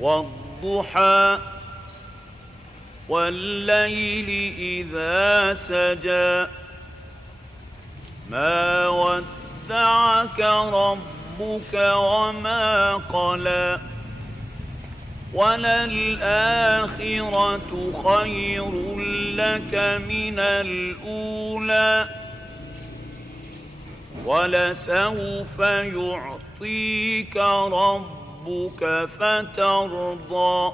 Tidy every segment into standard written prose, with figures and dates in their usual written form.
والضحى والليل إذا سجى ما ودعك ربك وما قلى وللآخرة خير لك من الأولى ولسوف يعطيك ربك فترضى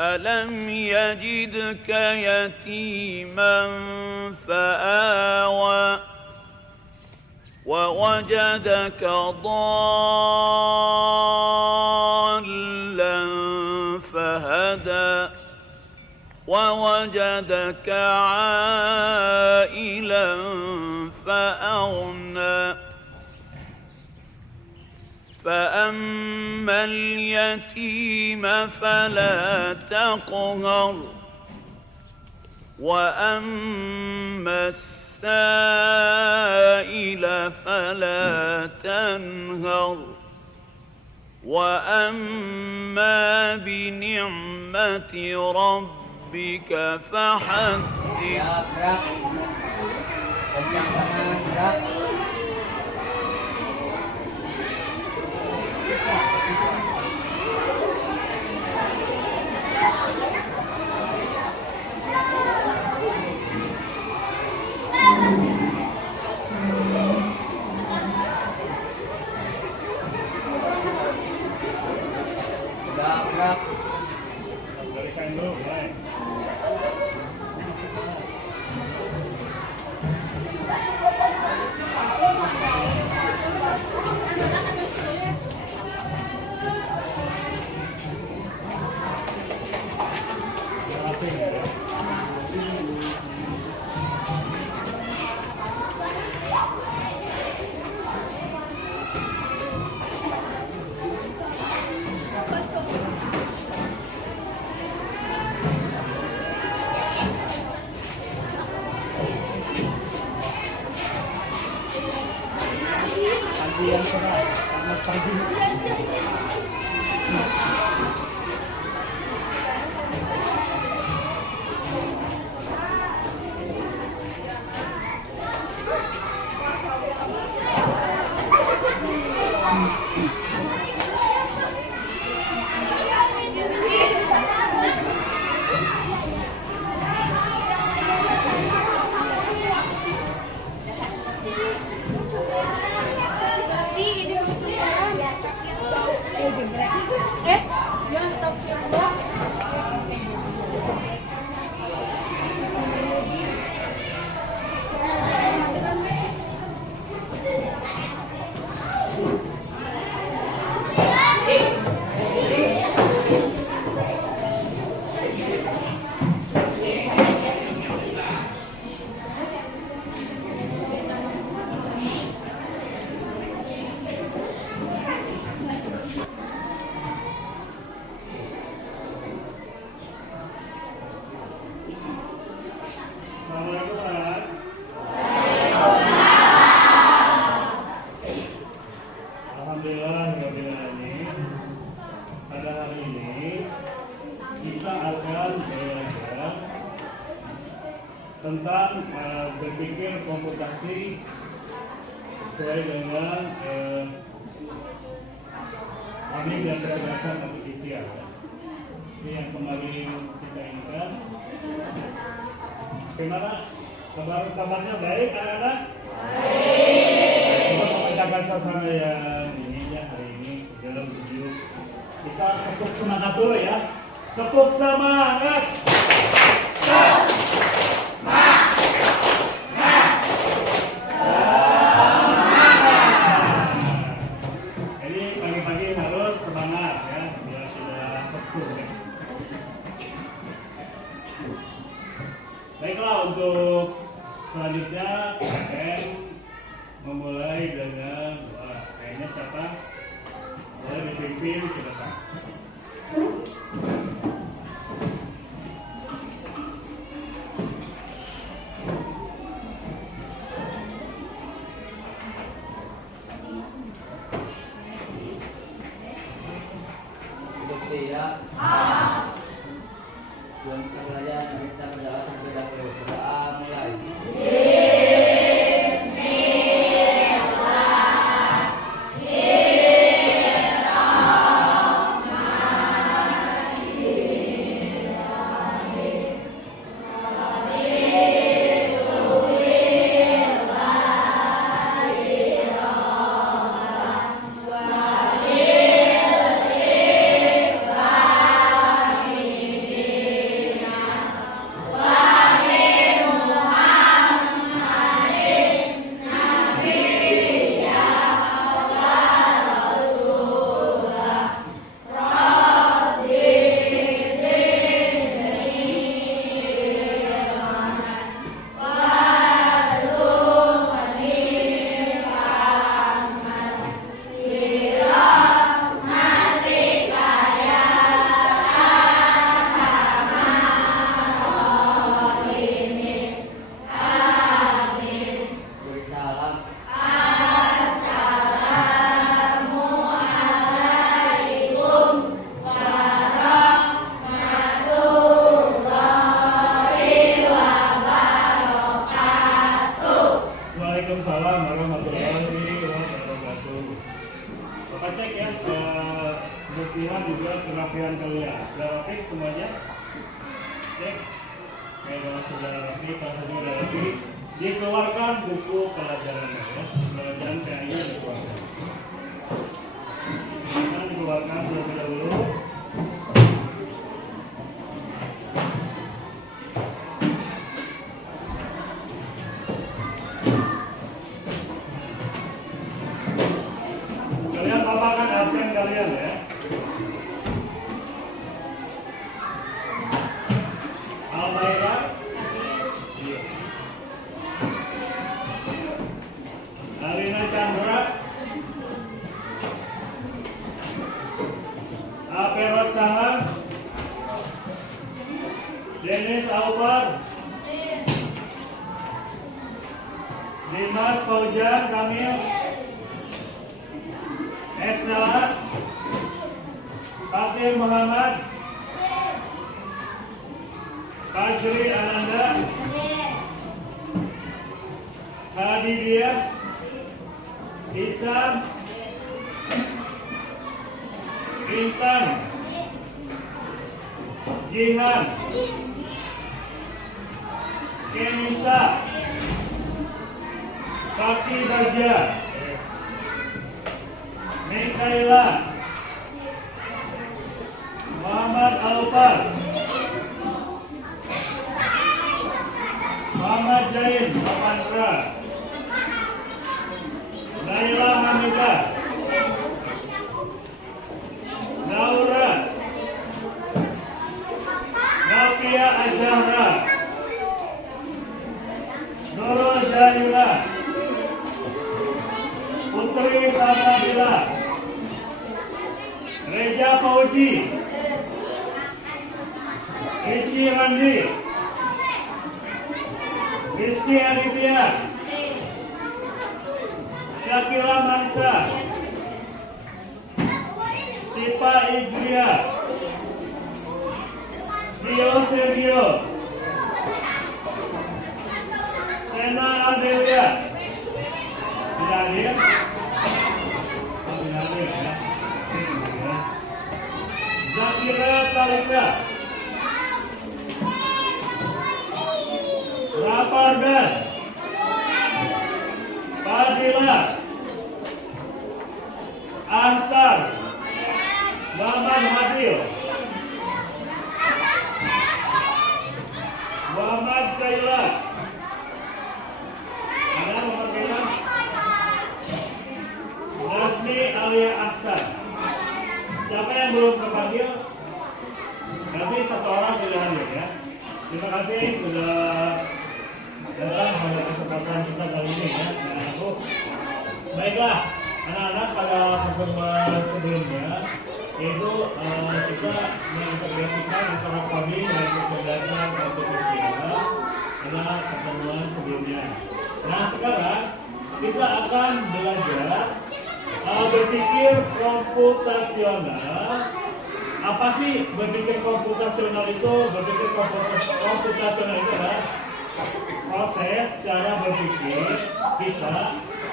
ألم يجدك يتيما فآوى ووجدك ضالا فهدى ووجدك عائلا فأغنى فأما اليتيم فلا تقهر وأما السائل فلا تنهر وأما بنعمة ربك فحدث tentang berpikir komputasi sesuai dengan panik dan kecerdasan artifisial. Ini yang kemarin kita ingat. Bagaimana kabarnya baik, anak-anak? Baik. Kita memecahkan suasana yang ini ya hari ini dalam sejuk. Kita tepuk semangat dulu ya. Tepuk semangat. Baiklah, untuk selanjutnya akan memulai dengan kayaknya siapa boleh dipimpin ke depan. Gusti ya. Tuhan kalian kita berdoa sudah berdoa mulai. Waalaikumsalam warahmatullahi wabarakatuh. Bapak cek ya, kebersihan juga kerapian kalian. Sudah rapi semuanya? Cek. Kalau sudah rapi, kalau sudah rapi, dikeluarkan buku pelajarannya ya. Pelajaran kayaknya dikeluarkan. Silakan dikeluarkan terlebih dahulu. Kalian paparkan absen kalian ya. Al-Ma'idah. Alina Chandra. Aperot Sahan. Dennis Alvar. Dimas Faujan Kamil. Esnala, Fakir Muhammad, Fajri Ananda, Hadidiyah, Ihsan, Intan, Jihan, Kenisa, Fakir Baja, Mikaela, Muhammad Alfar, Muhammad Jain, Apandra, Naila Hamidah, Naura, Nafia Azahra, Nurul Zahira, Putri Sabila, Reja Pauji, Rizky Randi, Rizky Aditya, Syakila Mansa, Sipa Idria, Dio Sergio, Sena Adelia. Tidak hadir? Tidak hadir ya. Zakira Talika, Rapardan, Fadila, Ansar, Muhammad Hadil, Muhammad Kaila. Ada Muhammad Kaila? Rasmi Alia Ahsan. Siapa yang belum terpanggil? Nanti satu orang sudah hadir ya. Terima kasih sudah datang pada kesempatan kita kali ini ya. Nah, Bu. Baiklah, anak-anak pada pertemuan sebelumnya yaitu kita mengintegrasikan antara kami dan kecerdasan artifisial adalah pertemuan sebelumnya. Nah sekarang kita akan belajar berpikir komputasional Apa sih berpikir komputasional itu? Berpikir komputasional itu adalah proses cara berpikir kita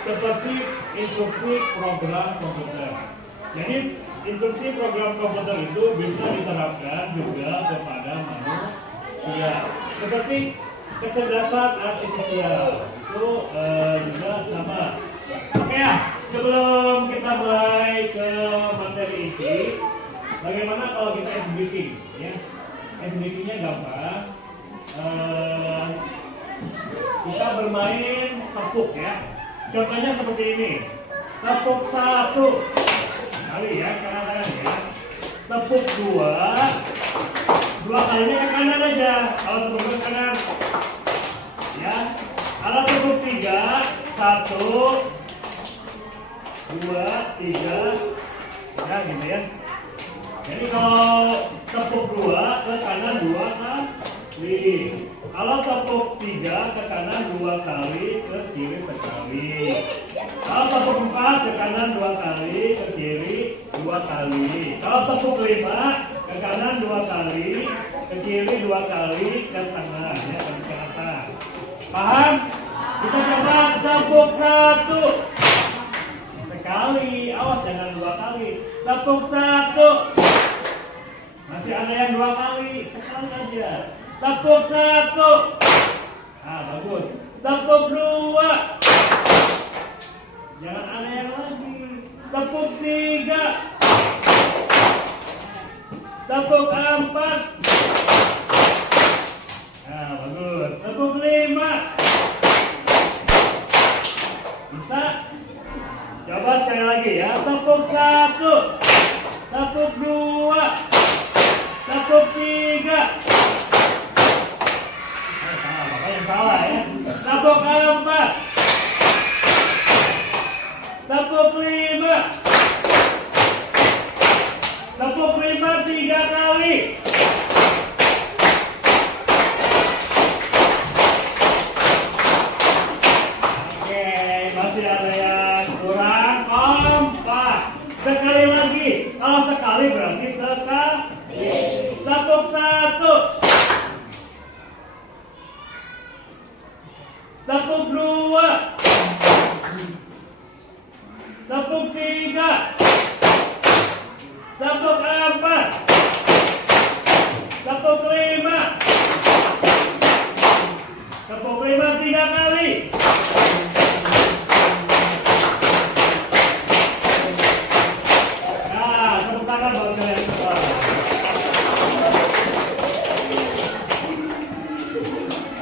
seperti instruksi program komputer. Jadi instruksi program komputer itu bisa diterapkan juga kepada manusia. Seperti kecerdasan artifisial itu juga sama. Oke ya, sebelum kita mulai ke materi ini, bagaimana kalau kita ice breaking? Ya, ice breaking-nya gampang. Kita bermain tepuk ya. Contohnya seperti ini. Tepuk 1 kali ya, kanan ya. Tepuk 2 kalinya ke kanan aja. Kalau tepuk ke kanan, ya. Kalau tepuk 3, 1, 2, 3, ya gitu ya. Jadi kalau tepuk 2 ke kanan 2 kali. Kalau tepuk 3 ke kanan 2 kali, ke kiri sekali. Kalau tepuk 4 ke kanan 2 kali, ke kiri 2 kali. Kalau tepuk 5 ke kanan 2 kali, ke kiri 2 kali, ke tengah ya, ke atas. Paham? Kita coba tepuk 1 sekali, awas jangan 2 kali. Tepuk 1. Masih ada yang 2 kali, sekali aja. Tepuk 1. Ah, bagus. Tepuk 2. Jangan ada yang lagi. Tepuk 3. Tepuk 4. Nah, bagus. Tepuk 5. Bisa? Coba sekali lagi ya. Tepuk 1. Tepuk 2. Tepuk 3. Salah ya. Tepuk 4. Tepuk 5. Tepuk 5 3 kali. Oke, masih ada yang kurang kompak. Sekali lagi. Kalau sekali berarti sekali. Tepuk 1. Tepuk 2. Tepuk 3. Tepuk 4. Tepuk 5. Tepuk 5 3 kali. Nah, tepuk tangan buat kalian semua.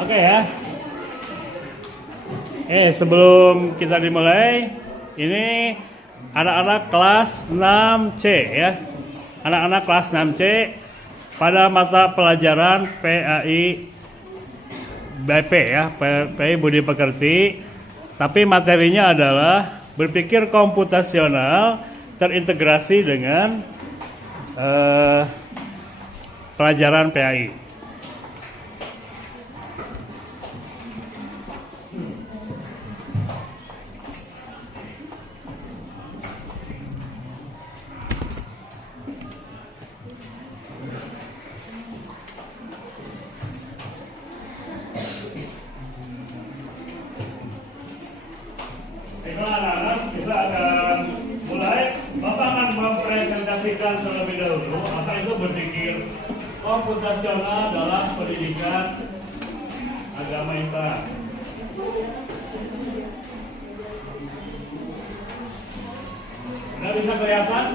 Oke ya. Sebelum kita dimulai, ini anak-anak kelas 6C ya. Anak-anak kelas 6C pada mata pelajaran PAI BP ya, PAI Budi Pekerti. Tapi materinya adalah berpikir komputasional terintegrasi dengan pelajaran PAI. Kita akan mulai. Bapak akan mempresentasikan terlebih dahulu apa itu berpikir komputasional dalam pendidikan agama Islam. Sudah bisa kelihatan?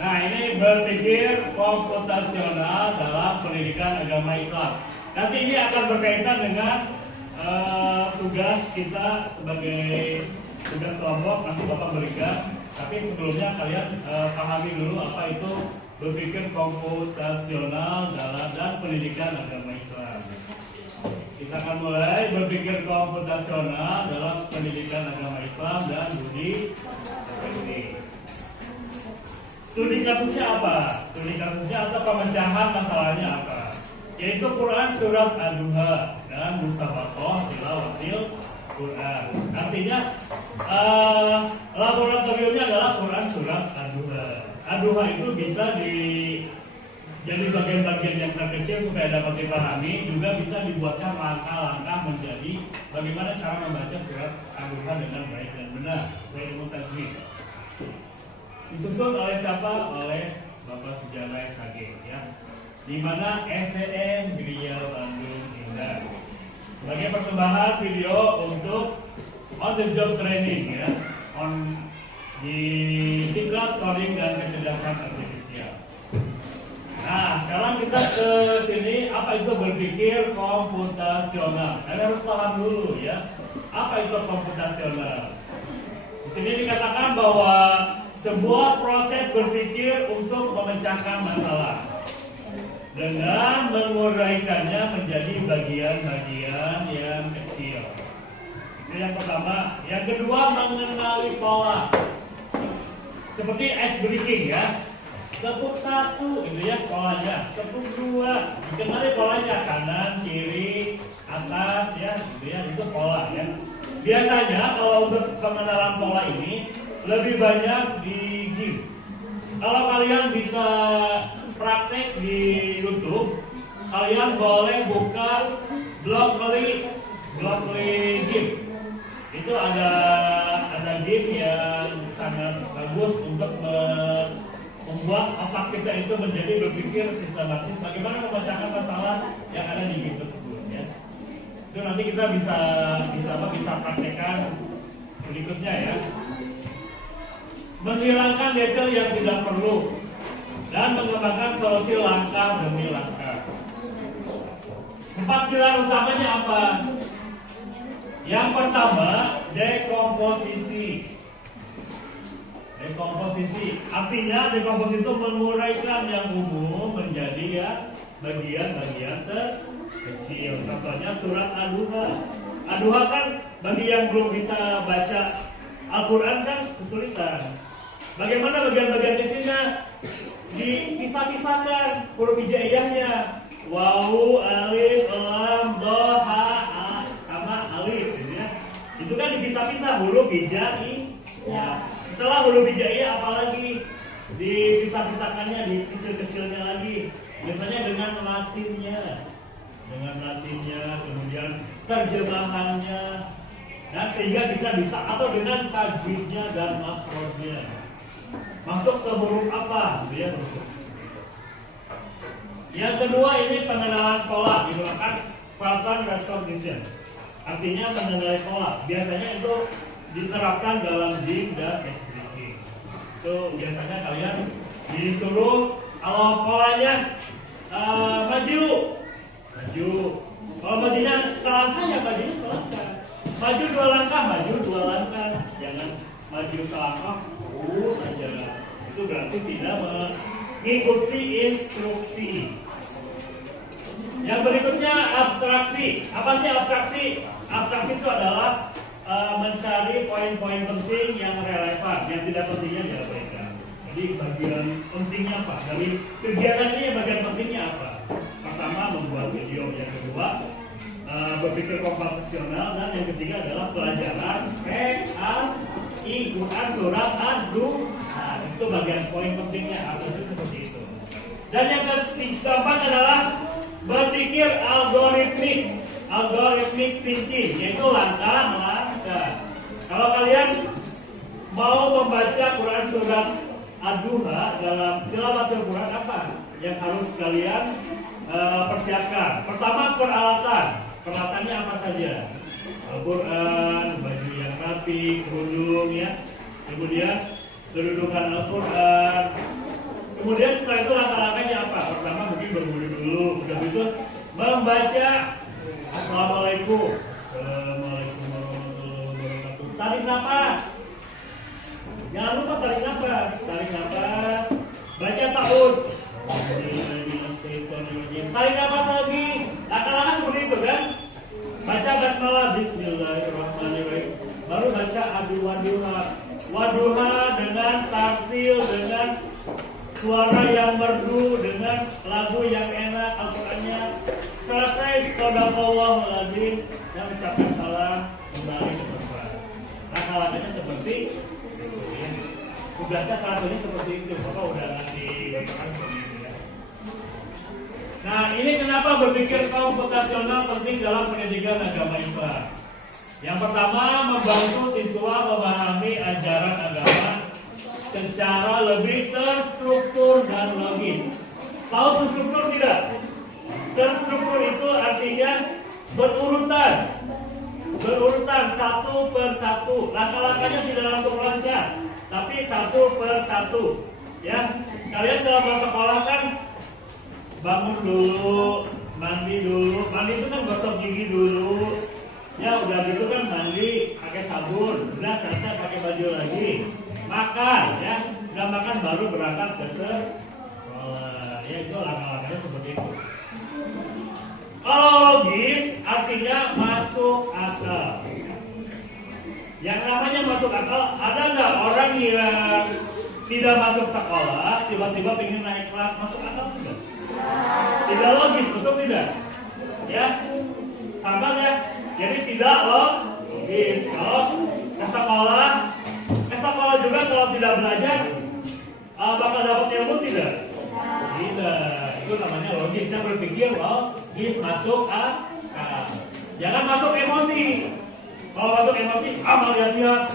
Nah, ini berpikir komputasional dalam pendidikan agama Islam. Nanti ini akan berkaitan dengan tugas kita sebagai tugas kelompok nanti Bapak berikan. Tapi sebelumnya kalian pahami dulu apa itu berpikir komputasional dan pendidikan agama Islam. Kita akan mulai berpikir komputasional dalam pendidikan agama Islam dan budi pekerti. Studi kasusnya apa? Studi kasusnya atau pemecahan masalahnya apa? Yaitu Quran surat Ad-Duha dan Musabaqah tilawatil Quran. Artinya laboratoriumnya adalah Quran surat Ad-Duha. Aduha itu bisa jadi bagian-bagian yang terkecil supaya dapat dipahami, juga bisa dibuatkan langkah-langkah menjadi bagaimana cara membaca surat Aduha dengan baik dan benar sesuai ilmu tajwid. Disusun oleh siapa? Oleh Bapak Sujarah SHG ya. Di mana SDN Griya Bandung Indah. Sebagai persembahan video untuk on the job training ya, di tingkat coding dan kecerdasan artifisial. Nah, sekarang kita ke sini, apa itu berpikir komputasional? Saya harus paham dulu ya, apa itu komputasional? Di sini dikatakan bahwa sebuah proses berpikir untuk memecahkan masalah dengan menguraikannya menjadi bagian-bagian yang kecil. Itu yang pertama. Yang kedua, mengenali pola. Seperti ice breaking ya. Tepuk 1 itu ya polanya, tepuk 2 dikenali polanya, kanan, kiri, atas ya, gitu ya, itu pola ya. Biasanya kalau untuk pengenalan pola ini lebih banyak di game. Kalau kalian bisa praktek di YouTube, kalian boleh buka Blockly game. Itu ada game yang sangat bagus untuk membuat otak kita itu menjadi berpikir sistematis bagaimana memecahkan masalah yang ada di game tersebut ya. Itu nanti kita bisa praktekkan berikutnya ya. Menghilangkan detail yang tidak perlu dan mengembangkan solusi langkah demi langkah. 4 pilar utamanya apa? Yang pertama, dekomposisi. Dekomposisi artinya dekomposisi itu menguraikan yang umum menjadi ya bagian-bagian kecil. Contohnya surat Ad-Duha. Ad-Duha kan bagi yang belum bisa baca Al-Quran kan kesulitan. Bagaimana bagian-bagian kecilnya dipisah-pisahkan huruf hijaiyahnya. Wawu, alif, lam, do, ha, sama alif gitu ya. Itu kan dipisah-pisah huruf hijaiyah. Setelah huruf hijaiyah apalagi dipisah-pisahkannya, di kecil-kecilnya lagi. Biasanya dengan latinnya, kemudian terjemahannya, dan sehingga kita bisa atau dengan tajwidnya dan makhrajnya. Masuk ke huruf apa? Dia masuk. Yang kedua ini pengenalan pola, dinamakan pattern recognition. Artinya mengenali pola. Biasanya itu diterapkan dalam game dan SBG. Itu biasanya kalian disuruh kalau polanya maju. Kalau majunya selangkah ya majunya selangkah. Maju 2 langkah, maju 2 langkah. Jangan maju selangkah saja. Itu berarti tidak mengikuti instruksi. Yang berikutnya abstraksi. Apa sih abstraksi? Abstraksi itu adalah mencari poin-poin penting yang relevan, yang tidak pentingnya diabaikan. Jadi bagian pentingnya apa? Dari kegiatan ini bagian pentingnya apa? Pertama membuat video, yang kedua berpikir komputasional, dan yang ketiga adalah pelajaran Quran surat Ad-Duha. Itu bagian poin pentingnya, atau itu seperti itu. Dan yang keempat adalah berpikir algoritmik thinking, yaitu langkah-langkah. Kalau kalian mau membaca Quran surat Ad-Duha dalam tilawatul Quran, apa yang harus kalian persiapkan? Pertama, peralatannya apa saja? Al-Quran, baju yang rapi, kerudung ya. Kemudian kedudukan Al-Quran. Kemudian setelah itu langkah-langkahnya apa? Pertama mungkin berwudu dulu, udah itu membaca Assalamualaikum. Assalamualaikum warahmatullahi wabarakatuh. Tarik nafas. Jangan lupa tarik nafas. Baca ta'ud. Tarik nafas lagi. Langkah-langkah seperti itu kan? Baca basmalah, bismillahirrahmanirrahim. Baru baca Ad-Duha. Waduha dengan tartil, dengan suara yang merdu, dengan lagu yang enak, Al-Qurannya selesai, shadaqallahul adzim, dan ucapkan salam kembali ke tempat. Langkah-langkahnya seperti itu. Tugasnya salah satunya seperti itu. Bapak udah ngasih gambaran seperti itu ya. Nah, ini kenapa berpikir komputasional penting dalam pendidikan agama Islam. Yang pertama, membantu siswa memahami ajaran agama secara lebih terstruktur dan logis. Tahu terstruktur tidak? Terstruktur itu artinya berurutan satu per satu. Langkah-langkahnya tidak langsung lancar, tapi satu per satu. Ya, kalian kalau mau sekolah kan bangun dulu, mandi dulu. Mandi itu kan gosok gigi dulu. Ya udah gitu kan mandi pakai sabun. Udah selesai pakai baju lagi. Makan ya, udah makan baru berangkat ke sekolah. Ya itu langkah-langkahnya seperti itu. Kalau logis artinya masuk akal. Yang namanya masuk akal, ada nggak orang yang tidak masuk sekolah tiba-tiba pengen naik kelas, masuk akal tidak? Tidak logis, betul tidak? Ya, sama ya. Jadi tidak logis. Kalau ke sekolah juga kalau tidak belajar, bakal dapat ilmu tidak? Tidak. Itu namanya logis. Yang berpikir logis, masuk akal. Jangan masuk emosi. Kalau masuk emosi, lihat-lihat.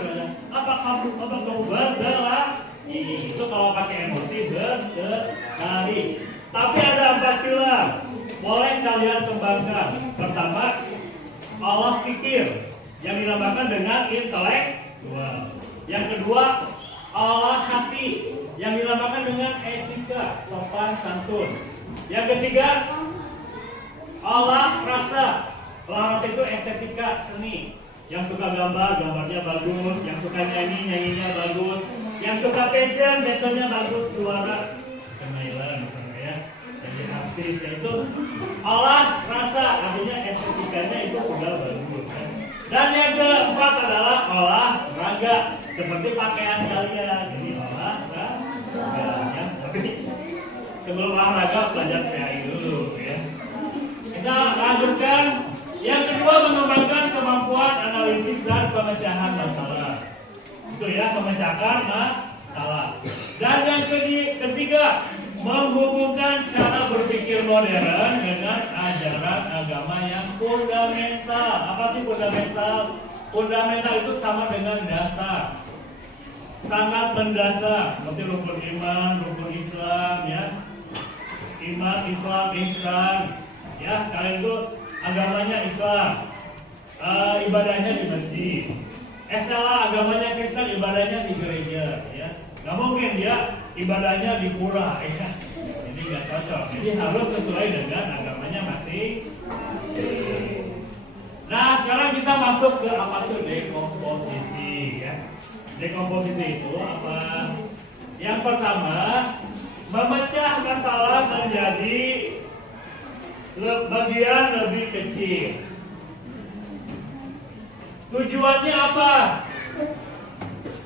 Apa kamu bergerak? Itu kalau pakai emosi berkali. Tapi ada 4 pilar. Boleh kalian kembangkan. Pertama, Allah pikir yang dinamakan dengan intelektual. Yang kedua, Allah hati yang dinamakan dengan etika, sopan santun. Yang ketiga, Allah rasa. Allah rasa itu estetika, seni. Yang suka gambar, gambarnya bagus. Yang suka nyanyi, nyanyinya bagus. Yang suka fashion, fashionnya bagus, juara. Kenailan misalnya ya. Jadi artis, yaitu Allah rasa, artinya estetikanya itu sudah bagus ya. Dan yang keempat adalah olahraga, seperti pakaian kalian. Jadi olahraga ya. Tapi sebelum olahraga belajar PAI dulu ya. Kita lanjutkan. Yang kedua, mengembangkan kemampuan analisis dan pemecahan masalah. Itu ya, pemecahkan masalah. Dan yang ketiga, menghubungkan cara berpikir modern dengan ajaran agama yang fundamental. Apa sih fundamental? Fundamental itu sama dengan dasar, sangat mendasar, seperti rukun iman, rukun Islam ya, iman, Islam, ihsan ya. Kalian itu agamanya Islam, ibadahnya di masjid. Salah, agamanya Kristen, ibadahnya di gereja ya. Gak mungkin dia ibadahnya di pura ya. Jadi gak cocok. Jadi harus sesuai dengan agamanya masing. Nah, sekarang kita masuk ke apa sih dekomposisi ya. Dekomposisi itu apa? Yang pertama, memecah masalah menjadi bagian lebih kecil. Tujuannya apa?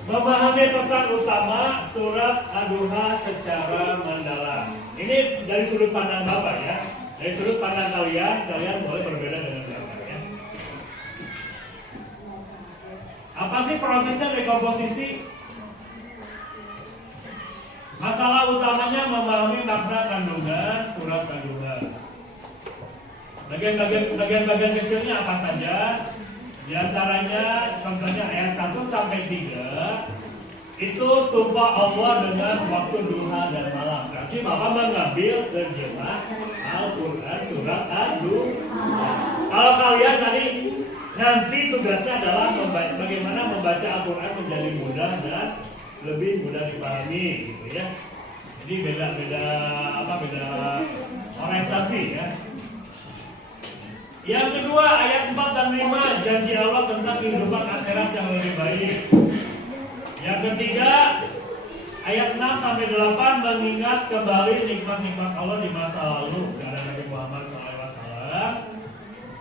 Memahami pesan utama surat Ad-Duha secara mendalam. Ini dari sudut pandang Bapak ya. Dari sudut pandang kalian boleh berbeda dengan Bapak ya. Apa sih prosesnya dekomposisi? Masalah utamanya memahami makna kandungan surat Ad-Duha. Bagian-bagian kecilnya apa saja? Di antaranya contohnya ayat 1 sampai 3 itu sumpah Allah dengan waktu duha dan malam. Berarti Bapak mengambil terjemah Al-Quran surat Ad-Duha. Kalau kalian nanti tugasnya adalah bagaimana membaca Al-Quran menjadi mudah dan lebih mudah dipahami gitu ya. Jadi beda orientasi ya. Yang kedua, ayat 4 dan 5 janji Allah tentang kehidupan akhirat yang lebih baik. Yang ketiga, ayat 6 sampai 8 mengingat kembali nikmat-nikmat Allah di masa lalu kepada Nabi Muhammad SAW.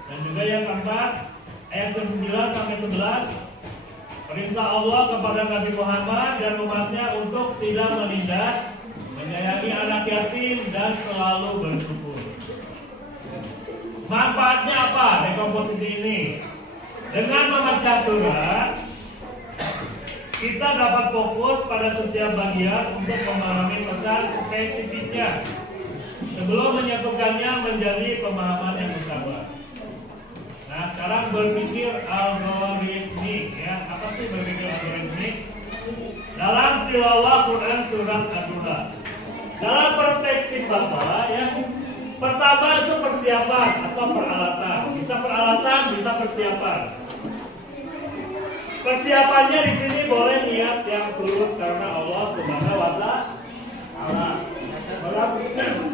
Dan juga yang keempat, ayat 9 sampai 11 perintah Allah kepada Nabi Muhammad dan umatnya untuk tidak menindas, menyayangi anak yatim dan selalu bersyukur. Manfaatnya apa dekomposisi ini? Dengan membaca surat, kita dapat fokus pada setiap bagian untuk memahami pesan spesifiknya sebelum menyatukannya menjadi pemahaman yang bersama. Nah, sekarang berpikir algoritmik ya. Apa sih berpikir algoritmik? Dalam tilawah Quran surat Ad-Duha. Dalam perspektif Bapak ya, pertama itu persiapan atau peralatan. Bisa peralatan, bisa persiapan. Persiapannya di sini boleh niat yang tulus karena Allah Subhanahu wa Ta'ala.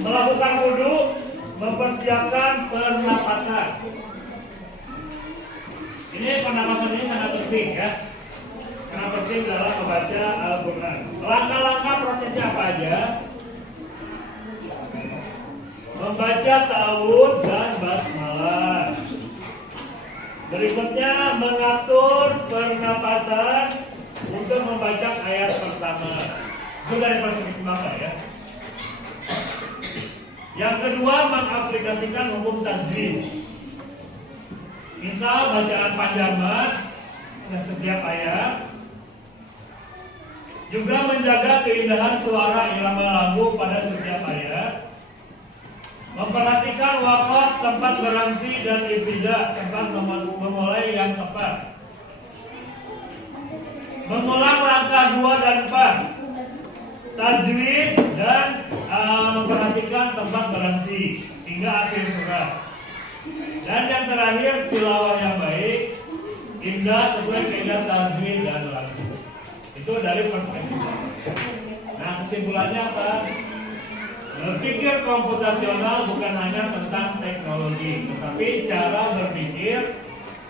Melakukan wudu, mempersiapkan pernapasan. Ini pernapasan ini sangat penting ya. Sangat penting dalam membaca Al-Quran. Langkah-langkah prosesnya apa aja? Membaca ta'awud dan basmalah. Berikutnya mengatur pernapasan untuk membaca ayat pertama. Itu dari perspektif Bapak ya. Yang kedua, mengaplikasikan hukum tajwid. Misal bacaan panjang setiap ayat. Juga menjaga keindahan suara irama lagu pada setiap ayat. Memperhatikan waktu, tempat berhenti dan ibtidah, tempat memulai yang tepat. Mengulang langkah 2 dan 4. Tajwid dan memperhatikan tempat berhenti hingga akhir surat. Dan yang terakhir tilawah yang baik, indah sesuai kaidah tajwid dan lagu. Itu dari perspektif. Nah, kesimpulannya apa? Berpikir komputasional bukan hanya tentang teknologi, tetapi cara berpikir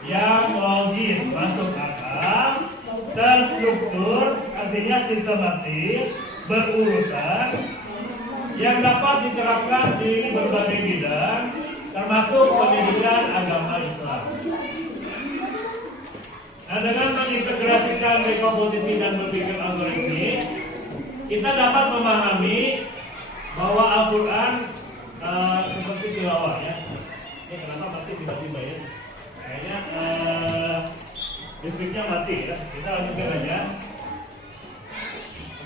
yang logis, masuk akal, terstruktur, artinya sistematis, berurutan, yang dapat diterapkan di berbagai bidang, termasuk pendidikan agama Islam. Nah, dengan mengintegrasikan dekomposisi dan berpikir algoritmik, kita dapat memahami bahwa Al-Quran seperti tilawah ya. Ini kenapa mati tiba-tiba ya? Kayaknya listriknya mati ya. Kita lanjutkan aja.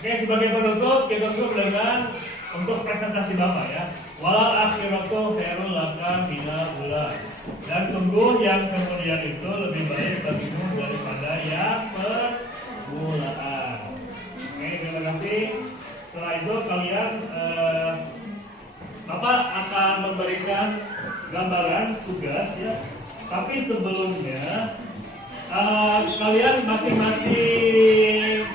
Oke, sebagai penutup kita tutup dengan untuk presentasi Bapak ya. Walal akhiratu khairul laka minal ula. Dan sungguh yang kemudian itu lebih baik bagimu daripada yang permulaan. Oke, terima kasih. Setelah itu kalian Bapak akan memberikan gambaran tugas ya. Tapi sebelumnya kalian masing-masing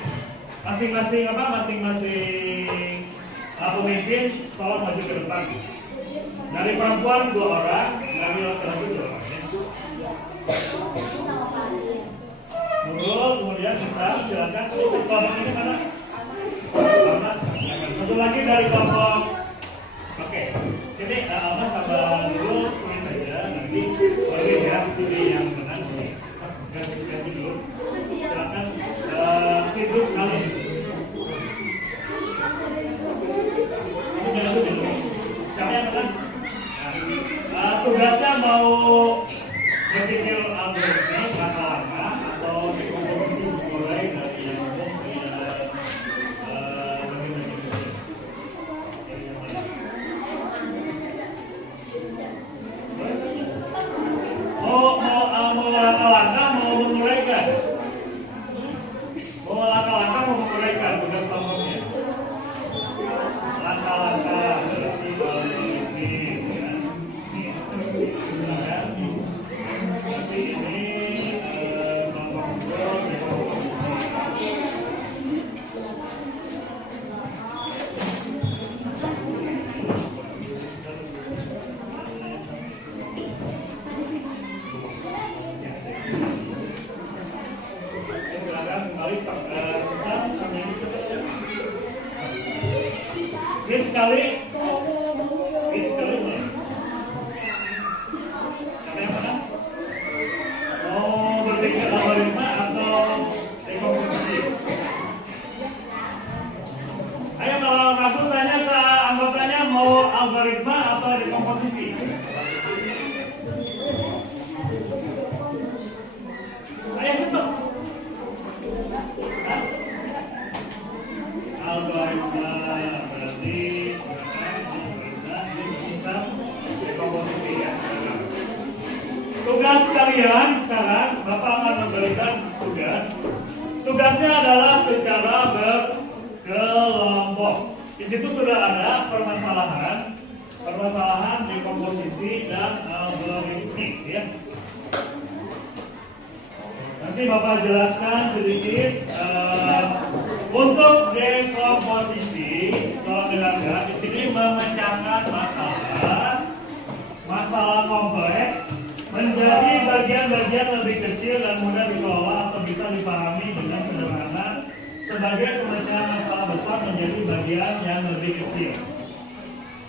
pemimpin tolong maju ke depan. Dari perempuan 2 orang, dari laki-laki 2 orang ya. Ngobrol, kemudian kita silakan. Kelompok ini mana? Satu lagi dari kelompok. Oke, sini Alma sabar dulu, sulit saja. Nanti boleh ya, pilih yang menang. Ganti dulu. Silakan sibuk kali. Jangan dulu. Siapa yang menang? Tugasnya mau berpikir algoritmik langkah-langkah atau dekomposisi mulai dari yang umum ke yang mau langkah-langkah mau memulaikan. Mau langkah-langkah mau memulaikan tugas kelompoknya. Langkah-langkah berarti algoritmik ya. Tapi ini sekali ya. Ada yang mana? Mau berpikir algoritma atau dekomposisi? Ayo kalau ragu tanya ke anggotanya mau algoritma atau dekomposisi? Ayo cepat. Tugas kalian sekarang, Bapak akan memberikan tugas. Tugasnya adalah secara berkelompok. Di situ sudah ada permasalahan di komposisi dan algoritmik ya. Nanti Bapak jelaskan sedikit untuk dekomposisi. Kalau dengarkan di sini memecahkan masalah kompleks menjadi bagian-bagian lebih kecil dan mudah dikelola atau bisa dipahami dengan sederhana sebagai pemecahan masalah besar menjadi bagian yang lebih kecil.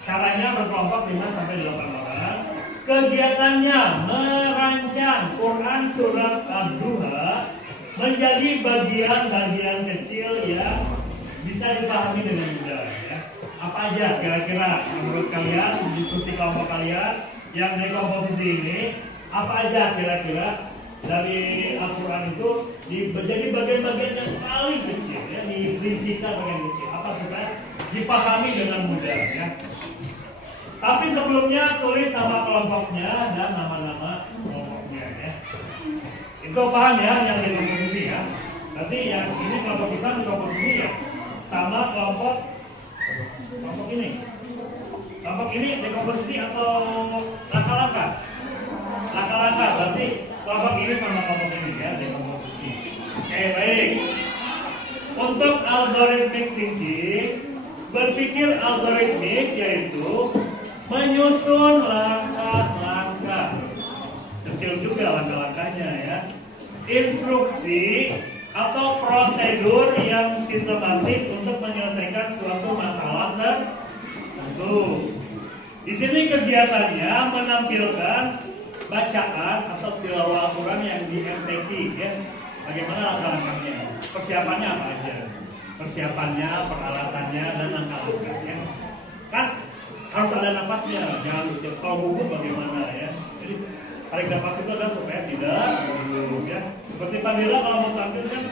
Caranya berkelompok 5 sampai 8 orang. Kegiatannya merancang Quran surat Ad-Duha menjadi bagian-bagian kecil yang bisa dipahami dengan mudah ya. Apa aja kira-kira menurut kalian diskusi kelompok kalian yang dekomposisi ini, apa aja kira-kira dari Al-Quran itu menjadi bagian-bagian yang paling kecil ya, dirincikan bagian kecil apa supaya dipahami dengan mudah ya. Tapi sebelumnya tulis nama kelompoknya dan nama-nama kelompoknya ya. Itu paham ya yang dekomposisi ya. Berarti yang ini kelompok pisang dekomposisi ya sama kelompok ini. Kelompok ini dekomposisi atau langkah-langkah? Langkah-langkah berarti kelompok ini sama kelompok ini ya dekomposisi. Oke baik. Untuk algorithmic thinking, berpikir algoritmik yaitu menyusun langkah-langkah. Kecil juga langkah-langkahnya ya. Instruksi atau prosedur yang sistematis untuk menyelesaikan suatu masalah tertentu. Di sini kegiatannya menampilkan bacaan atau tilawah Al-Quran yang di MTQ ya. Bagaimana langkah-langkahnya? Persiapannya apa aja? Persiapannya, peralatannya, dan langkah-langkahnya. Kan harus ada nafasnya, jangan lupa kalau gugup bagaimana ya. Jadi tarik nafas itu adalah supaya tidak gugup ya. Seperti Padilla kalau mau tampil kan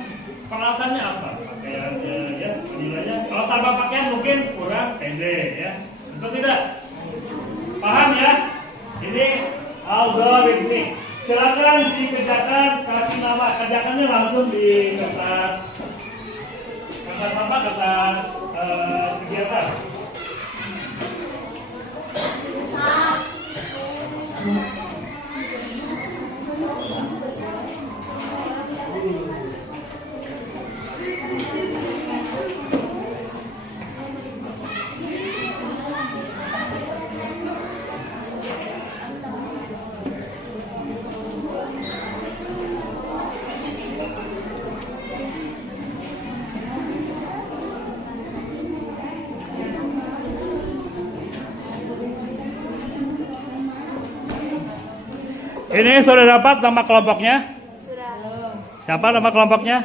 peralatannya apa? Pakaiannya ya, penilainya. Kalau tanpa pakaian mungkin kurang pendek ya. Betul tidak? Paham ya? Ini algoritmik. Silakan dikerjakan, kasih nama. Kerjakannya langsung di kertas apa? Kertas kegiatan. Ini sudah dapat nama kelompoknya? Sudah. Siapa nama kelompoknya?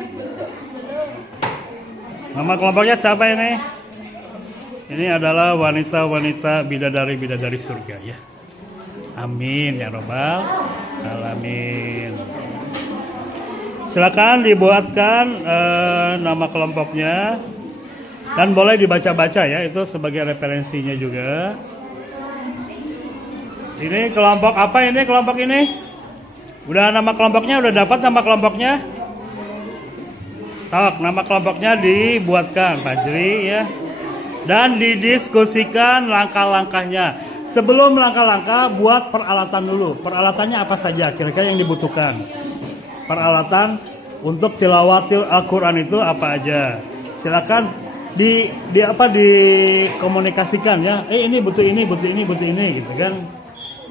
Nama kelompoknya siapa ini? Ini adalah wanita-wanita bidadari-bidadari surga ya. Amin ya robbal alamin. Silakan dibuatkan nama kelompoknya dan boleh dibaca-baca ya, itu sebagai referensinya juga. Ini kelompok apa ini? Kelompok ini? Udah nama kelompoknya? Udah dapat nama kelompoknya? Sok, nama kelompoknya dibuatkan Fajri ya. Dan didiskusikan langkah-langkahnya. Sebelum langkah-langkah, buat peralatan dulu. Peralatannya apa saja kira-kira yang dibutuhkan? Peralatan untuk tilawatil Al-Quran itu apa aja? Silakan dikomunikasikan ya. Ini butuh ini gitu kan.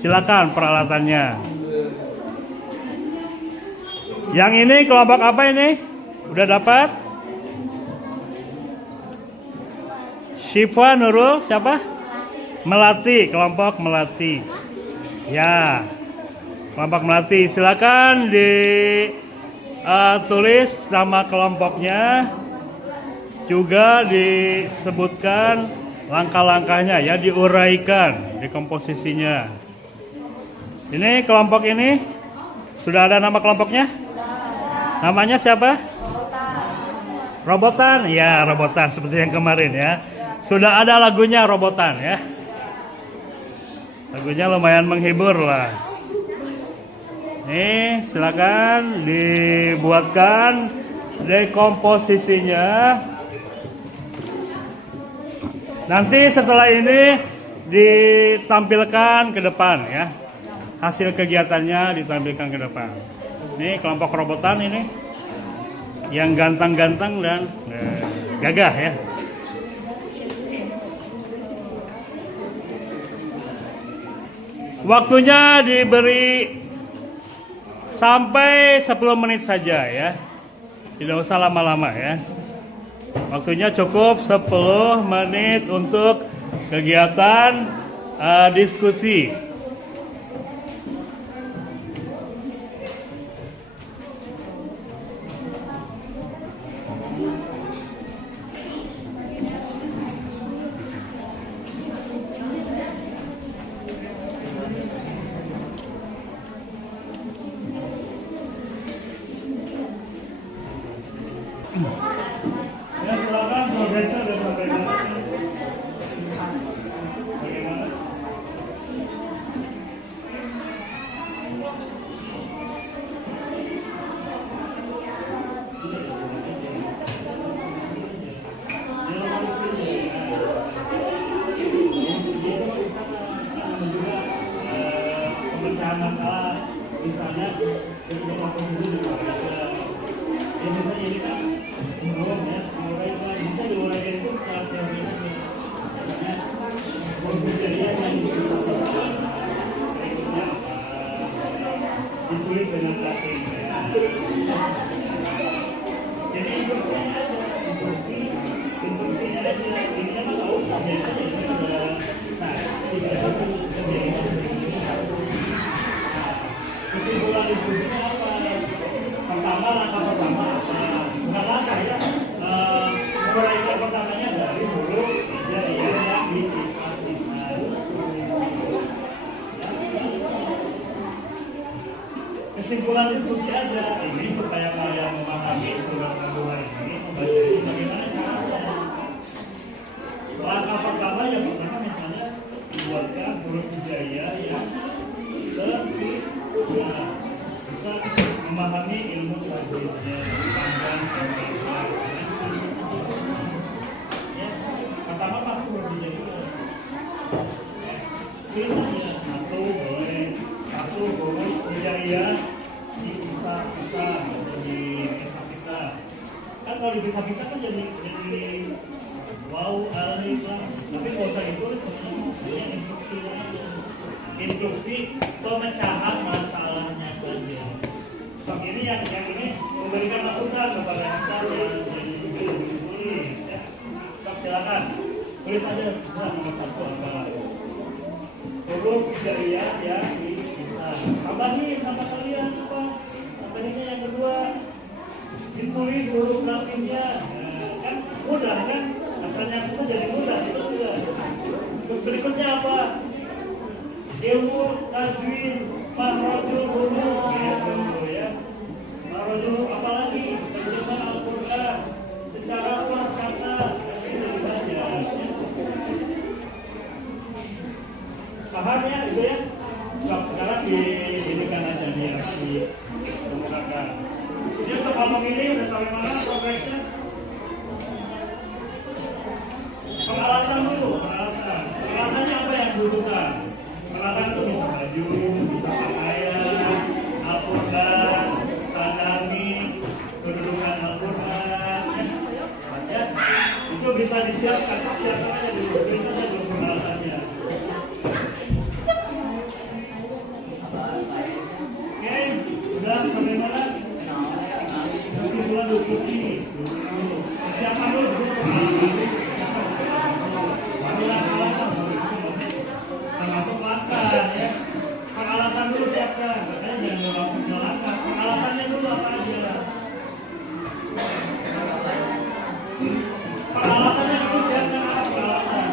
Silakan peralatannya. Yang ini kelompok apa ini? Udah dapat? Syifa Nurul siapa? Melati, kelompok Melati. Ya. Kelompok Melati, silakan ditulis nama kelompoknya. Juga disebutkan langkah-langkahnya ya, diuraikan dekomposisinya. Ini kelompok ini sudah ada nama kelompoknya? Namanya siapa? Robotan. Ya, Robotan seperti yang kemarin ya. Sudah ada lagunya Robotan ya. Lagunya lumayan menghibur lah. Nih, silakan dibuatkan dekomposisinya. Nanti setelah ini ditampilkan ke depan ya. Hasil kegiatannya ditampilkan ke depan. Ini kelompok robotan ini yang ganteng-ganteng dan gagah ya. Waktunya diberi sampai 10 menit saja ya. Tidak usah lama-lama ya. Waktunya cukup 10 menit untuk kegiatan diskusi. Ya, silakan progresnya sudah sampai mana? Bagaimana? Pemecahan masalah, misalnya ketika komposisi diuraikan, ya misalnya ini kan belum ya, diuraikan, bisa diuraikan itu secara teorinya, misalnya komposisinya yang berikutnya ditulis dengan kasih. Jadi instruksinya aja, instruksinya aja, ininya mah nggak usah, biasanya ini sudah, nah, tidak itu kebiayaan. Kesimpulan diskusinya apa? Pertama, langkah pertama apa? Bukan langkah ya. Mulai yang pertamanya dari huruf hijaiyah yang dipisah-pisah. Kesimpulan diskusi aja. Ini supaya kalian memahami surat kedua ini, membaca ini bagaimana caranya. Langkah pertama yang pertama misalnya buatkan huruf hijaiyah yang nah, bisa memahami ilmu tajwidnya panjang sampai ya, pertama pasti berbicara tulisannya satu boleh satu huruf hijaiyah dipisah-pisah atau dipisah-pisah. Kan kalau dipisah-pisah kan jadi wow alif lah, tapi kalau saya itu sebenarnya instruksinya instruksi pemecahan masalahnya saja. Seperti ini yang ini memberikan masukan kepada kita yang tulis ya. Silakan tulis aja nomor satu apa huruf hijaiyah yang dipisah. Tambahin sama kalian apa? Tambahinnya yang kedua ditulis huruf latinnya. Kan mudah kan? Asalnya kita jadi mudah itu juga. Terus berikutnya apa? Ilmu tajwid makhrajul huruf gitu ya. Makhrajul apalagi terjemah Al-Qur'an secara kata itu dibaca. Paham ya itu ya? Sekarang diinikan aja di kemukakan. Jadi untuk ngomong ini udah sampai mana progresnya? Peralatan dulu, peralatan. Peralatannya apa yang dibutuhkan? Peralatan itu bisa baju, bisa pakaian, Al-Quran, tadami, kedudukan Al-Quran, ya. Itu bisa disiapkan, siapkan aja dulu, bisa aja dulu peralatannya. Oke, udah sampai mana? Kesimpulan diskusi. Siapkan dulu peralatan. Termasuk langkah ya. Peralatan dulu siapkan. Makanya jangan langsung ke langkah. Peralatannya dulu apa aja? Peralatannya dulu siapkan apa peralatan?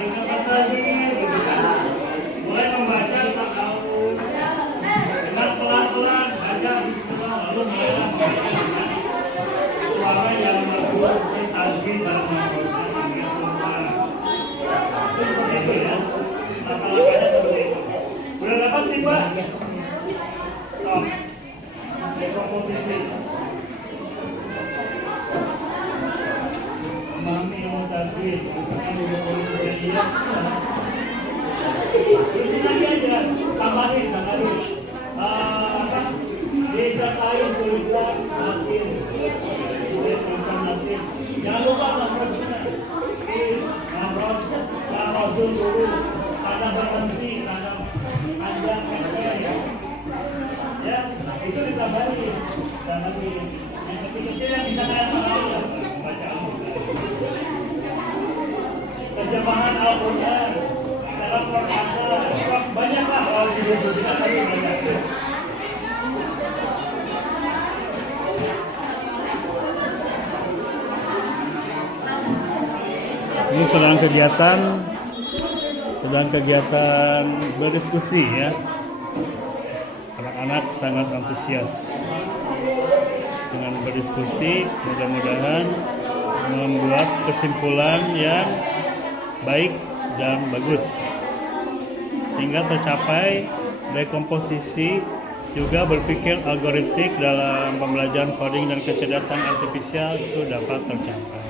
Tarik nafas lagi, gitu kan. Mulai membaca ta'awud. Dengan pelan-pelan baca bismillah, lalu mulailah membaca dengan suara yang bagus, tajwid dalam membaca hingga selesai. Itu seperti itu ya. Langkah-langkahnya seperti itu. Udah dapat sih Pak? Stop. Dekomposisi. Memahami ilmu tajwid, misalkan di dekomposisi dia. Terusin lagi aja, tambahin. Desa kain tulisan latin, tulisan latin. Jangan lupa nomornya. Nomor dulu, tanda berhenti, tanda panjang, pendek. Ya, itu ditambahin. Dan lagi yang kecil-kecil yang bisa kalian pahami, baca terjemahan Al-Quran, dalam Quran banyaklah kalau dibutuhkan tapi banyak. Ini sedang kegiatan berdiskusi ya. Anak-anak sangat antusias dengan berdiskusi, mudah-mudahan membuat kesimpulan yang baik dan bagus sehingga tercapai dekomposisi, juga berpikir algoritmik dalam pembelajaran coding dan kecerdasan artifisial itu dapat tercapai.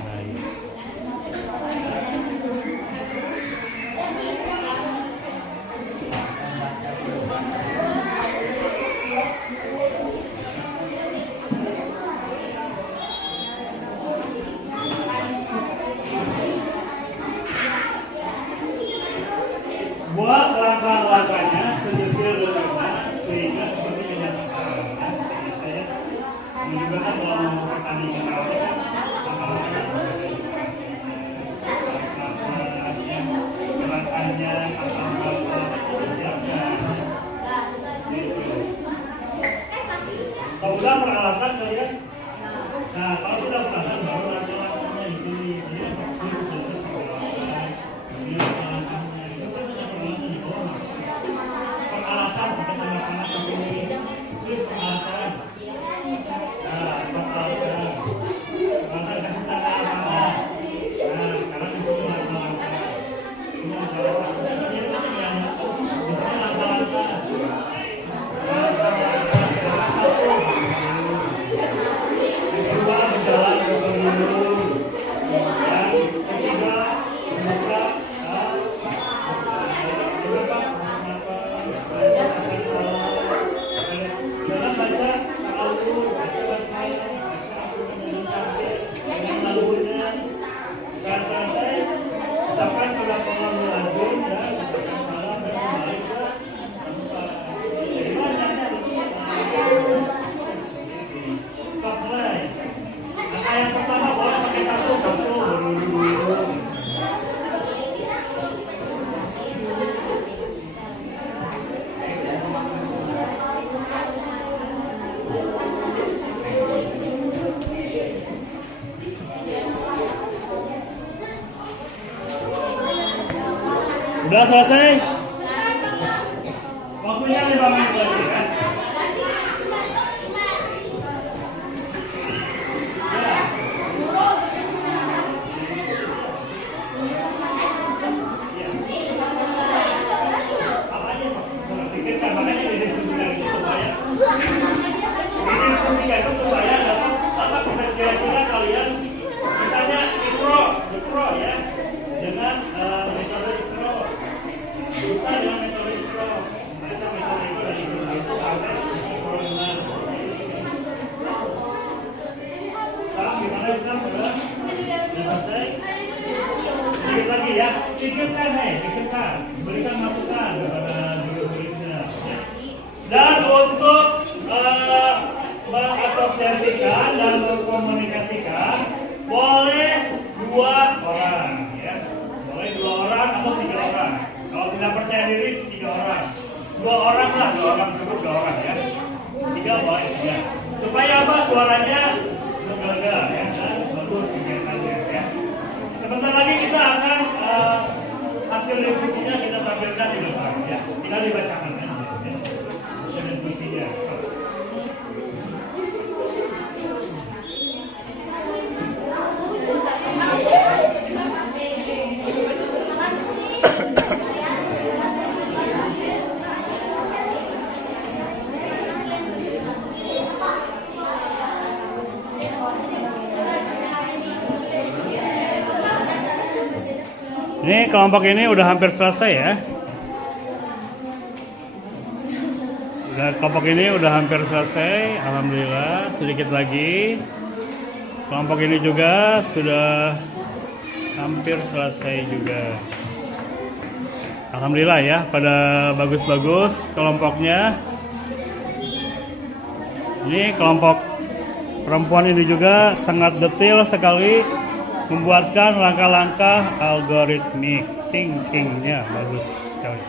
Buat langkah-langkahnya sederhana sehingga seperti menyatakan saya menunjukkan dalam pertandingan awalnya gerakannya atau siapkan kalau sudah peralatan saya kalau sudah peralatan baru langkah-langkahnya ini Sudah selesai? Waktunya 5 menit lagi ya. Pikirkan, makanya didiskusikan itu supaya dapat apa kira-kira kalian misalnya ikro ya dengan metode ikro bisa dengan metode ikro mereka metode itu dari itu sampai ikro dengan sekarang gimana bisa sudah selesai sedikit lagi ya pikirkan berikan masukan kepada guru-gurunya ya. Dan untuk mengasosiasikan dan berkomunikasikan boleh 2 orang ya, boleh 2 orang atau 3 orang. Kalau tidak percaya diri 3 orang, 2 orang lah, 2 orang cukup 2 orang ya, 3 boleh ya. Supaya apa suaranya menggagah ya dan bagus kegiatannya ya. Sebentar lagi kita akan Ini kelompok ini udah hampir selesai ya. Kelompok ini udah hampir selesai, alhamdulillah. Sedikit lagi. Kelompok ini juga sudah hampir selesai juga. Alhamdulillah ya, pada bagus-bagus kelompoknya. Ini kelompok perempuan ini juga sangat detail sekali membuatkan langkah-langkah algoritmik thinkingnya bagus sekali.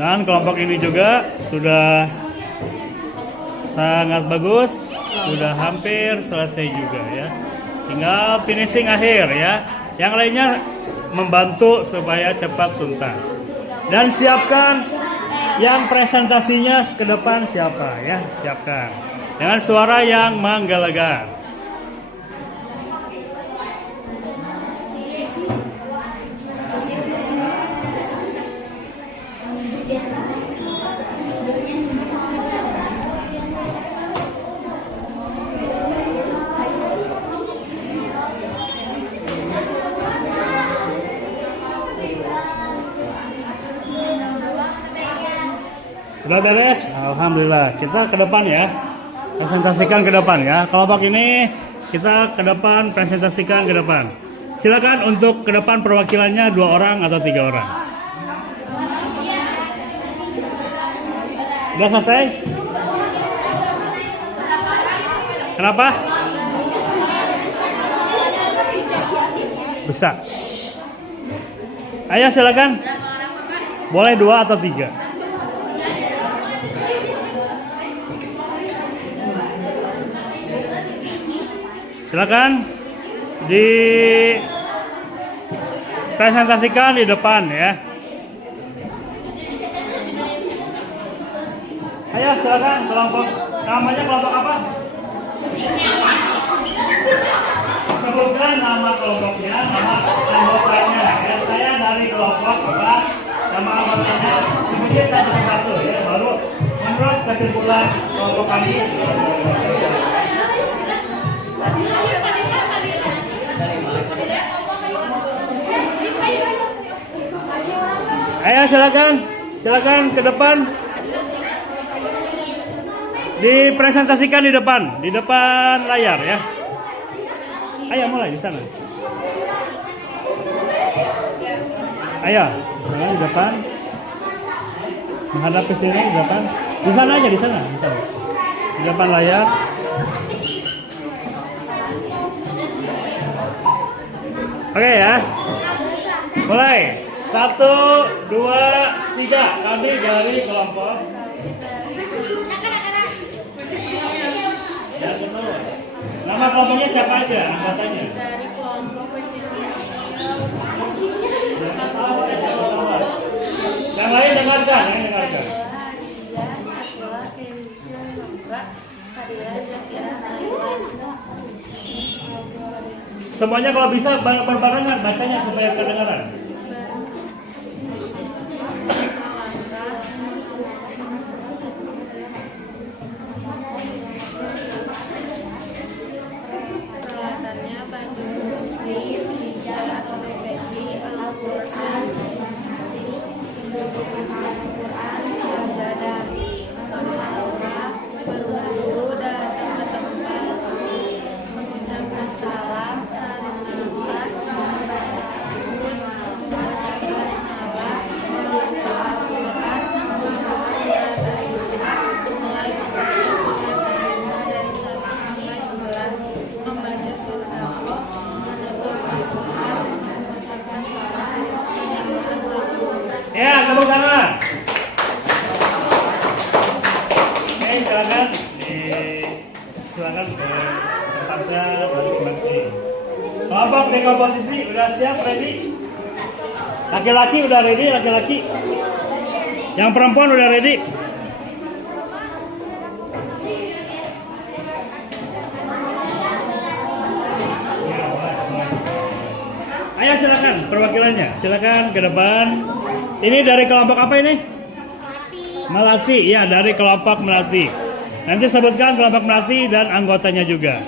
Dan kelompok ini juga sudah sangat bagus, sudah hampir selesai juga ya. Tinggal finishing akhir ya. Yang lainnya membantu supaya cepat tuntas. Dan siapkan yang presentasinya ke depan siapa ya, siapkan. Dengan suara yang menggelegar. Sudah beres? Alhamdulillah. Kita ke depan ya. Presentasikan ke depan ya. Kelompok ini kita ke depan, presentasikan ke depan. Silakan untuk ke depan perwakilannya 2 orang atau 3 orang. Sudah selesai? Kenapa? Besar. Ayo silakan. Boleh 2 atau 3. Silakan dipresentasikan di depan ya. Ayo silakan kelompok, namanya kelompok apa? Sebutkan nama kelompoknya, nama anggotanya. Ya, saya dari kelompok apa? Nama anggotanya. Kemudian satu-satu ya, baru menurut kesimpulan kelompok kami. Ayo silakan ke depan. Dipresentasikan di depan layar ya. Ayo mulai di sana. Ayo, di depan. Menghadap ke sini di depan. Di sana aja, di sana. Di depan layar. Oke ya. Mulai. 1, 2, 3. Kami dari kelompok. Ya, betul. Nama kelompoknya siapa aja anggotanya? Dari kelompok kecil. Yang lain dengarkan, Semuanya kalau bisa berbarengan bacanya supaya kedengaran. Peralatannya baju muslim, hijab atau PPG, Al-Quran, Al-Quran, Al-Quran, berwudu dan bertempat, mengucapkan salam, tarik nafas, membaca Al-Quran, membaca Al-Quran, mulai dari 1 sampai 11, membaca surah mengucapkan salam, Ya, tepuk tangan. Oke, silakan ke tempatnya masing-masing. Kelompok di komposisi udah siap, ready? Laki-laki udah ready, laki-laki. Yang perempuan udah ready? Ayo silakan perwakilannya, silakan ke depan. Ini dari kelompok apa ini? Melati, ya dari kelompok Melati. Nanti sebutkan kelompok Melati dan anggotanya juga.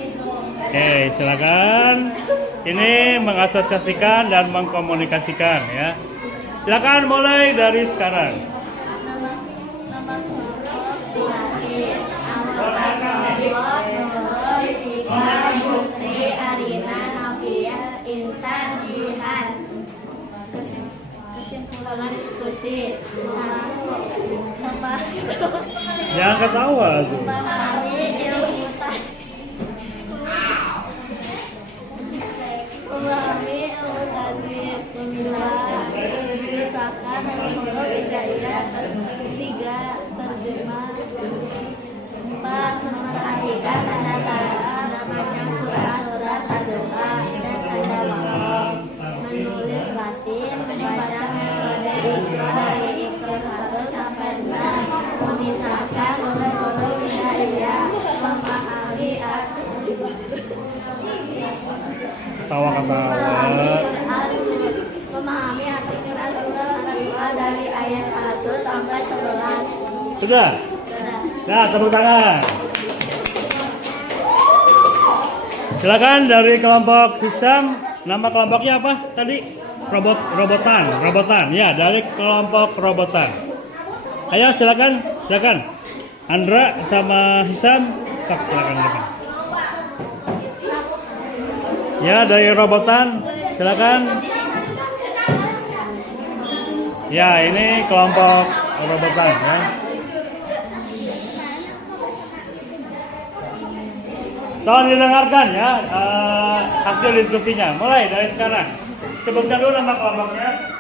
Oke, silakan. Ini mengasosiasikan dan mengkomunikasikan ya. Silakan mulai dari sekarang. Nama Putri Arina Novia Intan Jihan. Kesimpulan diskusi. Jangan ketawa tuh. Memahami ilmu tajwid. Dua, misalkan huruf hijaiyah. Tiga, terjemah. Empat, memperhatikan tanda-tanda surat-surat doa dan tanda wakaf. Menulis Latin, membaca dari Iqra 1 sampai 6. Memisahkan huruf-huruf hijaiyah. Memahami arti Ketawa-ketawa. memahami arti Quran surah dari ayat 1 sampai 11. Sudah? Nah, tepuk tangan. Silakan dari kelompok Hisam. Nama kelompoknya apa tadi? Robotan. Ya, dari kelompok robotan. Ayo silakan. Andra sama Hisam, silakan. Ya, dari robotan, silakan. Ya, ini kelompok robotan ya. Tolong didengarkan ya hasil diskusinya. Mulai dari sekarang. Sebutkan dulu nama kelompoknya.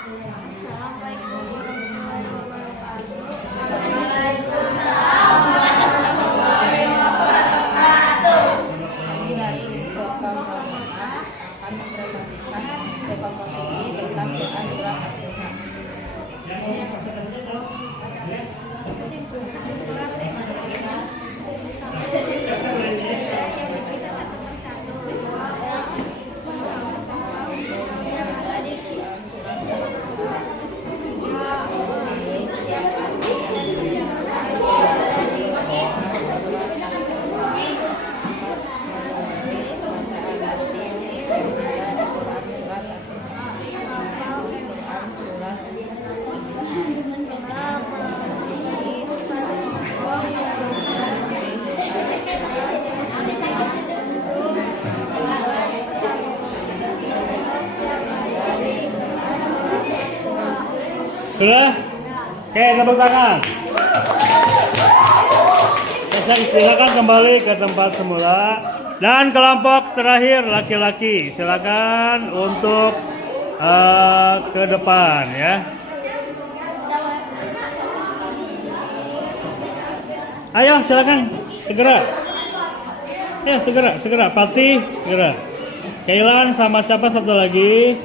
Sudah? Oke, tepuk tangan. Silakan kembali ke tempat semula. Dan kelompok terakhir laki-laki, silakan untuk ke depan ya. Ayo silakan segera. Ya segera. Pati segera. Kailan sama siapa satu lagi?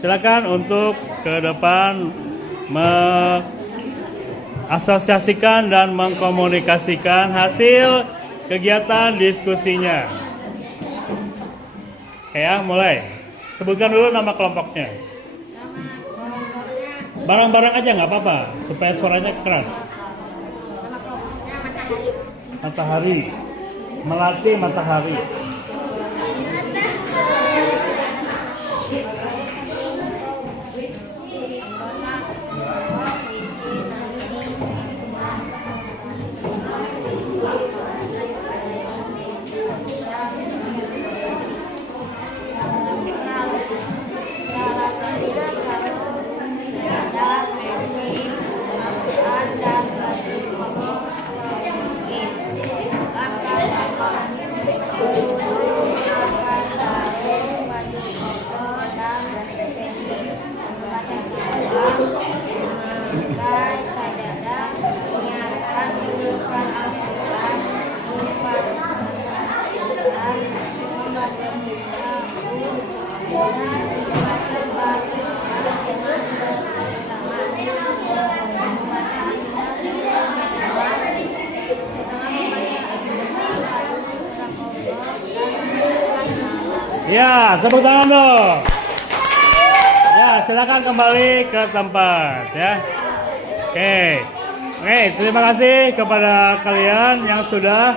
Silakan untuk ke depan mengasosiasikan dan mengkomunikasikan hasil kegiatan diskusinya. Ya, mulai. Sebutkan dulu nama kelompoknya. Bareng-bareng aja nggak apa-apa, supaya suaranya keras. Matahari. Melatih matahari. Ya, tepuk tangan dong. Ya, silakan kembali ke tempat ya. Oke, terima kasih kepada kalian yang sudah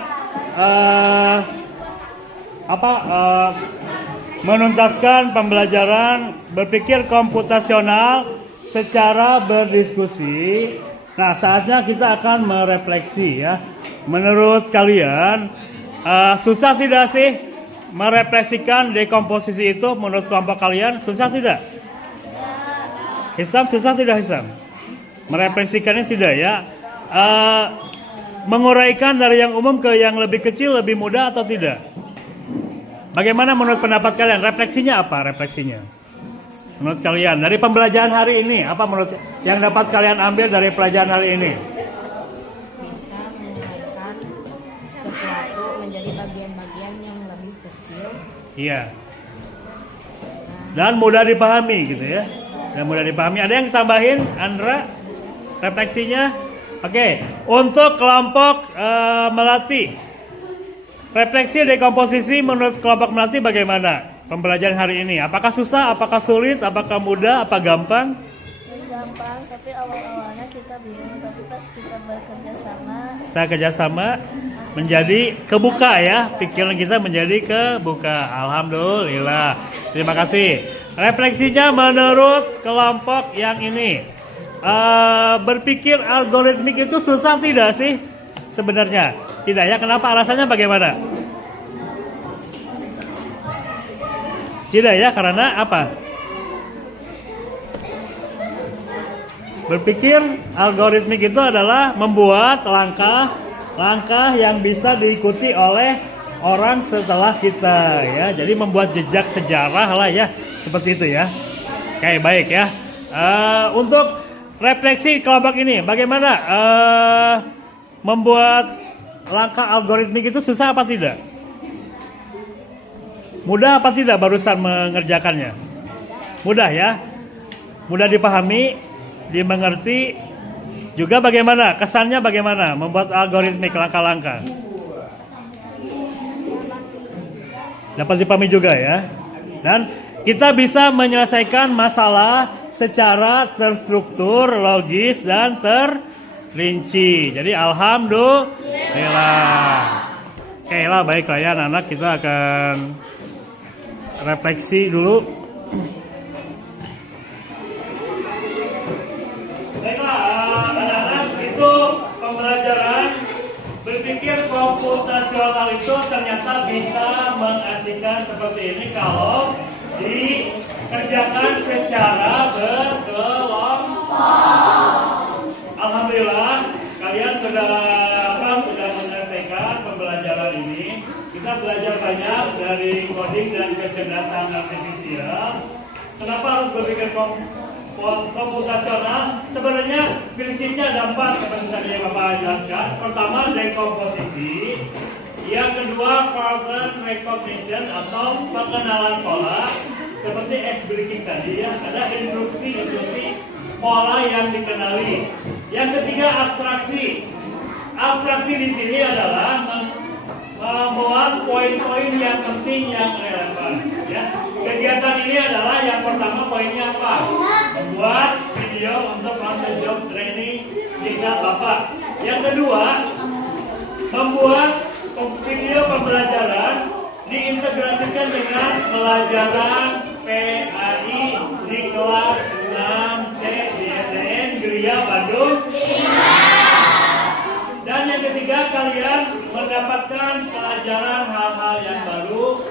menuntaskan pembelajaran berpikir komputasional secara berdiskusi. Nah, saatnya kita akan merefleksi ya. Menurut kalian susah tidak sih merefleksikan dekomposisi itu? Menurut kelompok kalian susah tidak? Hisam, susah tidak Hisam? Merefleksikannya tidak ya? Menguraikan dari yang umum ke yang lebih kecil lebih mudah atau tidak? Bagaimana menurut pendapat kalian? Refleksinya apa? Refleksinya menurut kalian dari pembelajaran hari ini, apa menurut yang dapat kalian ambil dari pelajaran hari ini? Bisa menguraikan sesuatu menjadi bagian-bagian yang lebih kecil. Iya. Dan mudah dipahami gitu ya. Dan mudah dipahami. Ada yang tambahin, Andra? Refleksinya? Oke. Untuk kelompok melati, refleksi dekomposisi menurut kelompok melati bagaimana? Pembelajaran hari ini, apakah susah, apakah sulit, apakah mudah, apa gampang? Gampang, tapi awal-awalnya kita bingung, tapi pas kita bekerja sama. Kita kerjasama menjadi kebuka ya, pikiran kita menjadi kebuka. Alhamdulillah. Terima kasih. Refleksinya menurut kelompok yang ini, berpikir algoritmik itu susah tidak sih? Sebenarnya tidak ya. Kenapa? Alasannya bagaimana? Tidak ya, karena apa? Berpikir algoritmik itu adalah membuat langkah-langkah yang bisa diikuti oleh orang setelah kita ya. Jadi membuat jejak sejarah lah ya, seperti itu ya. Oke, baik ya. Untuk refleksi kelompok ini, bagaimana membuat langkah algoritmik itu susah apa tidak? Mudah apa tidak barusan mengerjakannya? Mudah ya? Mudah dipahami, dimengerti. Juga bagaimana? Kesannya bagaimana membuat algoritmik langkah-langkah? Dapat dipahami juga ya. Dan kita bisa menyelesaikan masalah secara terstruktur, logis, dan terrinci. Jadi alhamdulillah. Oke lah, baiklah ya anak-anak, kita akan refleksi dulu. Baiklah anak-anak, itu pembelajaran berpikir komputasional itu ternyata bisa mengasihkan seperti ini kalau dikerjakan secara berkelompok. Alhamdulillah kalian sudah menyelesaikan pembelajaran ini. Kita belajar banyak dari coding dan kecerdasan artifisial. Kenapa harus berpikir komputasional? Sebenarnya prinsipnya ada 4 seperti tadi Bapak jelaskan. Pertama, dekomposisi. Yang kedua, pattern recognition atau pengenalan pola. Seperti breaking tadi ya, ada instruksi pola yang dikenali. Yang ketiga, abstraksi. Abstraksi di sini adalah membuat poin-poin yang penting yang relevan. Ya. Kegiatan ini adalah yang pertama poinnya apa? Membuat video untuk on the job training tingkat Bapak. Yang kedua, membuat video pembelajaran diintegrasikan dengan pelajaran PAI di kelas 6C di SDN Geria Bandung. Dan yang ketiga, kalian mendapatkan pelajaran hal-hal yang baru.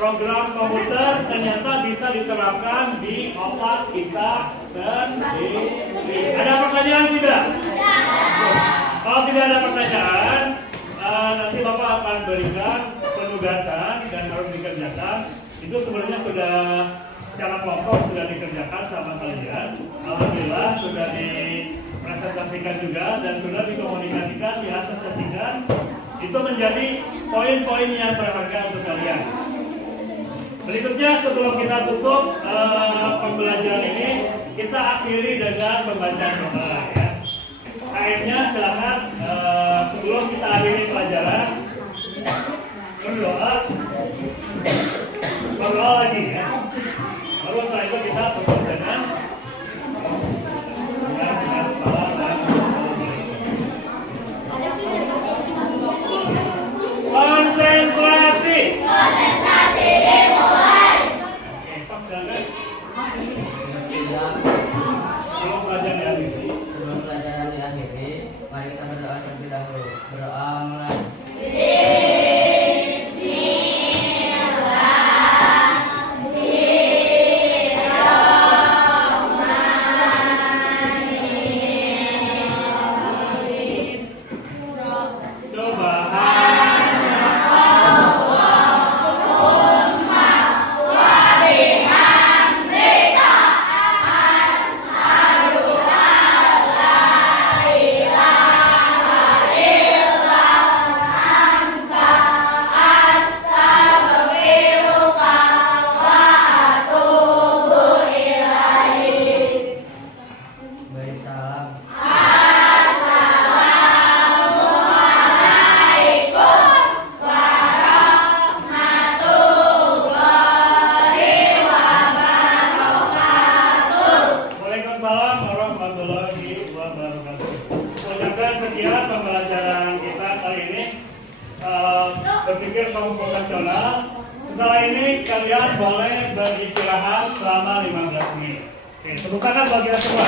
Program komputer ternyata bisa diterapkan di otak kita sendiri. Ada pertanyaan tidak? Kalau tidak ada pertanyaan, nanti Bapak akan berikan penugasan dan harus dikerjakan. Itu sebenarnya sudah secara kelompok sudah dikerjakan sama kalian. Alhamdulillah sudah dipresentasikan juga dan sudah dikomunikasikan, diasosiasikan. Itu menjadi poin-poin yang berharga untuk kalian. Berikutnya sebelum kita tutup pembelajaran ini, kita akhiri dengan pembacaan doa ya. Akhirnya silakan sebelum kita akhiri pelajaran berdoa lagi ya. Baru setelah itu kita tutup dengan konsentrasi. pelajaran diakhiri, Sebelum pelajaran diakhiri, mari kita berdoa terlebih dahulu. Berdoa mulai. Beri salam. Waalaikumsalam warahmatullahi wabarakatuh. Ucapkan sekian pembelajaran kita kali ini. Berpikir komputasional. Setelah ini kalian boleh beristirahat selama 15 menit. Oke, tepuk tangan buat kita semua.